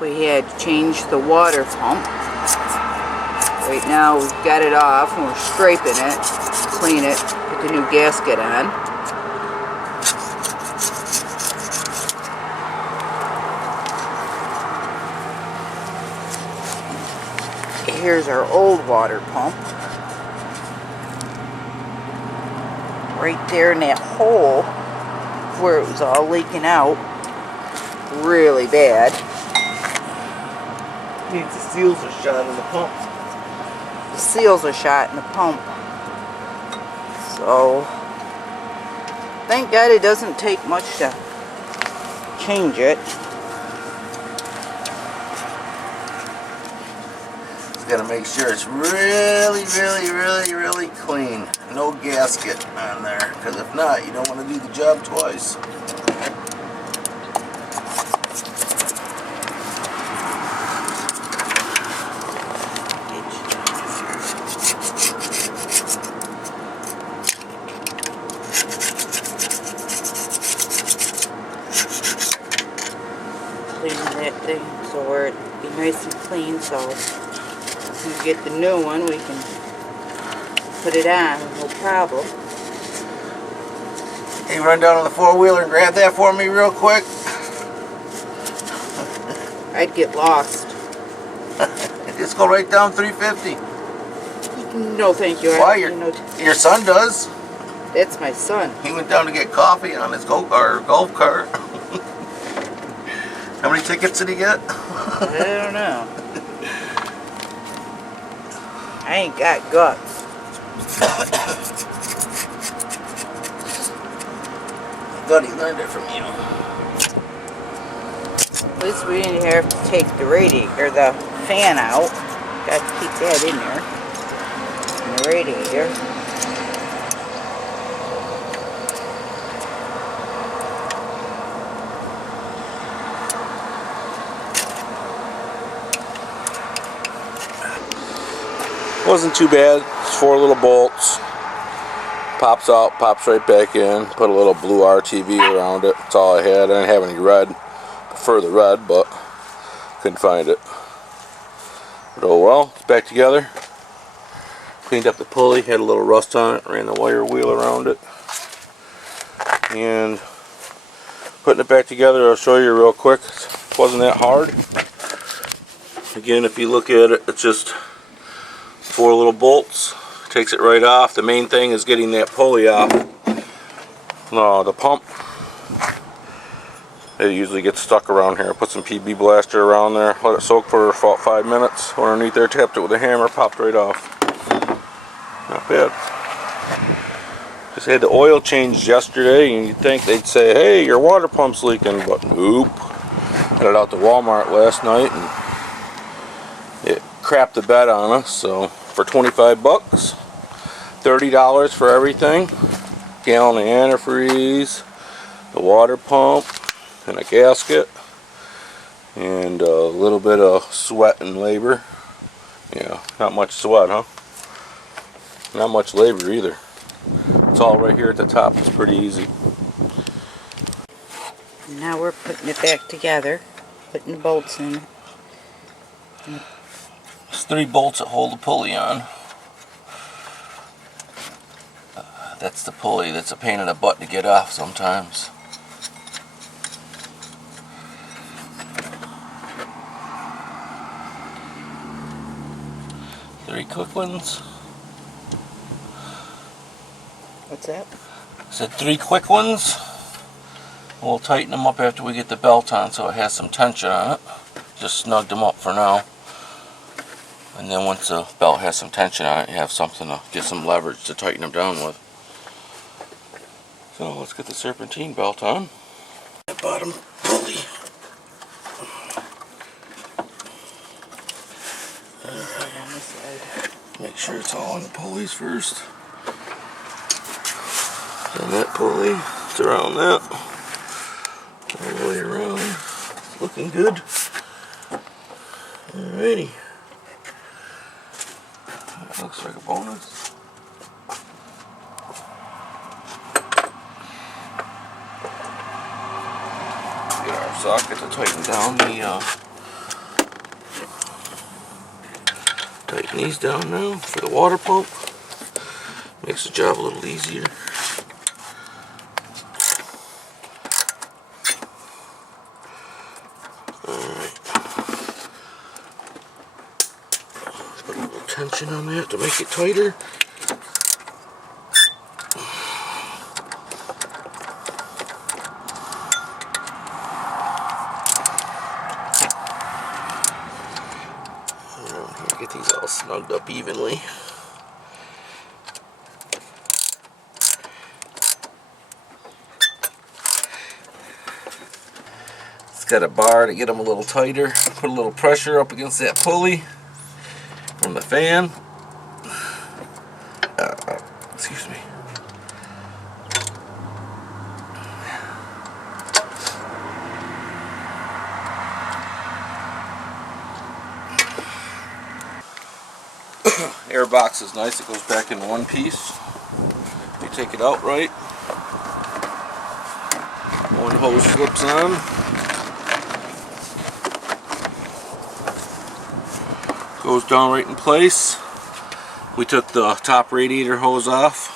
we had to change the water pump. Right now we've got it off and we're scraping it, clean it, put the new gasket on. Here's our old water pump. Right there in that hole where it was all leaking out really bad. Needs the seals are shot in the pump. The seals are shot in the pump. So thank God it doesn't take much to change it. Just gotta make sure it's really clean. No gasket on there, because if not, you don't want to do the job twice. Cleaning that thing so where it'd be nice and clean, so if we get the new one we can put it on, no problem. Hey, run down on the four-wheeler and grab that for me real quick. I'd get lost. Just go right down 350. No thank you. Why? Your son does. That's my son. He went down to get coffee on his golf cart. How many tickets did he get? I don't know. I ain't got guts. I thought he learned it from you. At least we didn't have to take the radiator or the fan out. Got to keep that in there. And the radiator. Wasn't too bad. It's 4 little bolts. Pops out, pops right back in. Put a little blue RTV around it. That's all I had. I didn't have any red. Prefer the red, but couldn't find it. But oh well, it's back together. Cleaned up the pulley, had a little rust on it, ran the wire wheel around it. And putting it back together, I'll show you real quick. It wasn't that hard. Again, if you look at it, it's just 4 little bolts. Takes it right off. The main thing is getting that pulley off. No, the pump, it usually gets stuck around here. Put some PB blaster around there, let it soak for about 5 minutes. Underneath there, tapped it with a hammer, popped right off. Not bad. Just had the oil changed yesterday, and you'd think they'd say, hey, your water pump's leaking, but nope. Had it out to Walmart last night, and it crapped the bed on us. So for 25 bucks, $30 for everything, gallon of antifreeze, the water pump, and a gasket, and a little bit of sweat and labor. Yeah, not much sweat, huh? Not much labor either. It's all right here at the top. It's pretty easy. Now we're putting it back together, putting the bolts in it. There's 3 bolts that hold the pulley on. That's the pulley. That's a pain in the butt to get off sometimes. Three quick ones. What's that? I said 3 quick ones. We'll tighten them up after we get the belt on so it has some tension on it. Just snugged them up for now. And then once the belt has some tension on it, you have something to get some leverage to tighten them down with. So let's get the serpentine belt on. The bottom pulley. Make sure it's all on the pulleys first. And that pulley, it's around that. All the way around. It's looking good. Alrighty. That looks like a bonus. Get our socket to tighten down the Taking these down now for the water pump. Makes the job a little easier. Alright. Put a little tension on that to make it tighter. Get these all snugged up evenly. It's got a bar to get them a little tighter. Put a little pressure up against that pulley from the fan. Excuse me. Air box is nice, it goes back in one piece. You take it out right. One hose slips on. Goes down right in place. We took the top radiator hose off.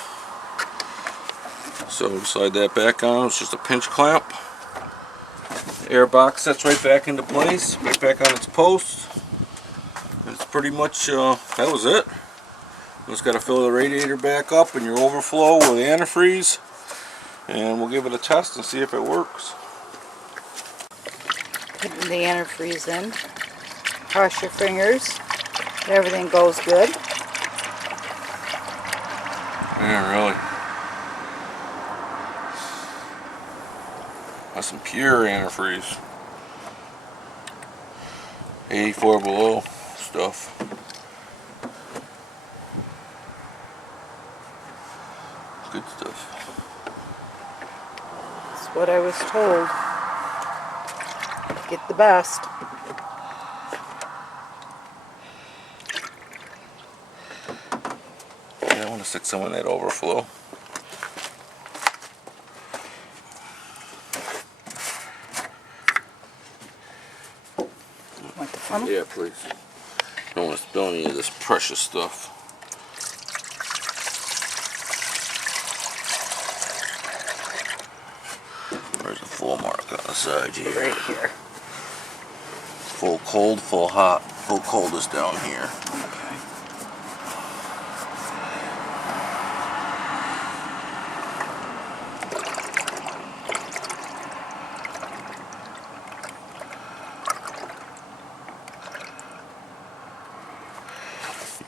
So we slide that back on, it's just a pinch clamp. The air box sets right back into place, right back on its post. It's pretty much, that was it. Just got to fill the radiator back up and your overflow with antifreeze, and we'll give it a test and see if it works. Putting the antifreeze in. Cross your fingers. Everything goes good. Yeah, really. That's some pure antifreeze. 84 below stuff. Good stuff. That's what I was told. Get the best. Yeah, I want to stick some in that overflow. Want the funnel? Yeah, please. Don't want to spill any of this precious stuff. There's a full mark on the side here. Right here. Full cold, full hot. Full cold is down here. Okay.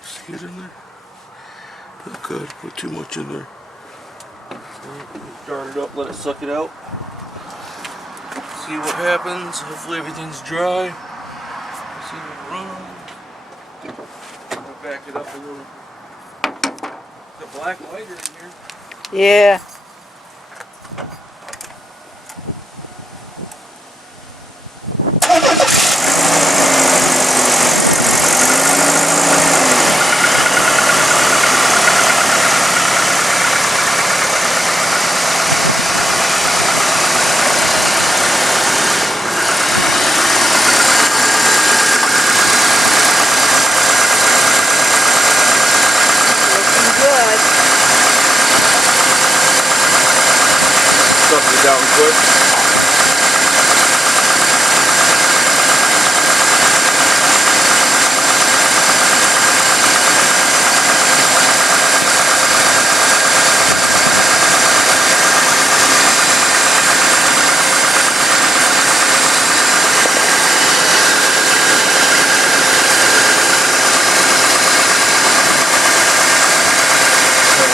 See it in there? Not good. Put too much in there. Start it up, let it suck it out. See what happens. Hopefully everything's dry. See it run. I'll back it up a little. The black lighter in here. Yeah. Sucking it down quick.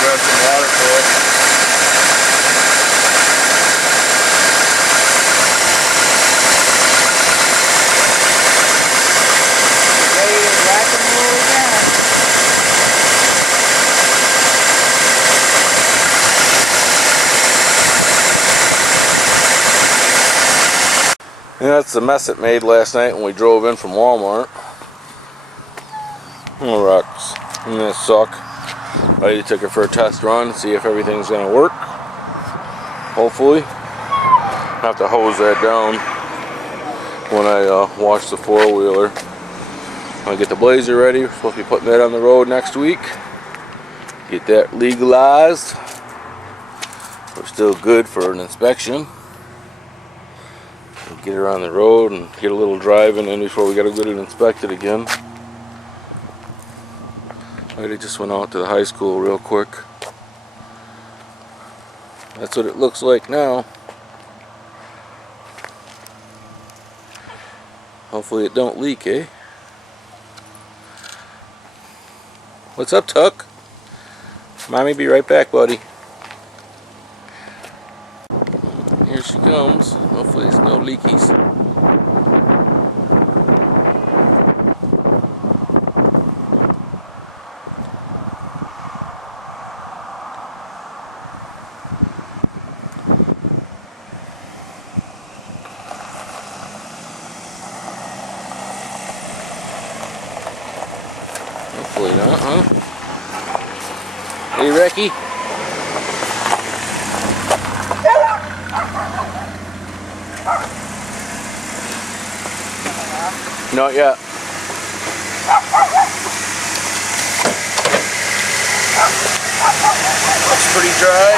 Grab some water for it. Ready to rock and roll again. And that's the mess it made last night when we drove in from Walmart. Oh, rocks. And that suck. I took it for a test run, see if everything's gonna work. Hopefully. I have to hose that down when I wash the four-wheeler. I get the Blazer ready. We're supposed to be putting that on the road next week. Get that legalized. We're still good for an inspection. Get her on the road and get a little driving in before we gotta get it inspected again. I just went out to the high school real quick. That's what it looks like now. Hopefully it don't leak, eh? What's up, Tuck? Mommy be right back, buddy. Here she comes. Hopefully there's no leakies. Hopefully not, huh? Hey, Ricky. Not yet. Looks pretty dry.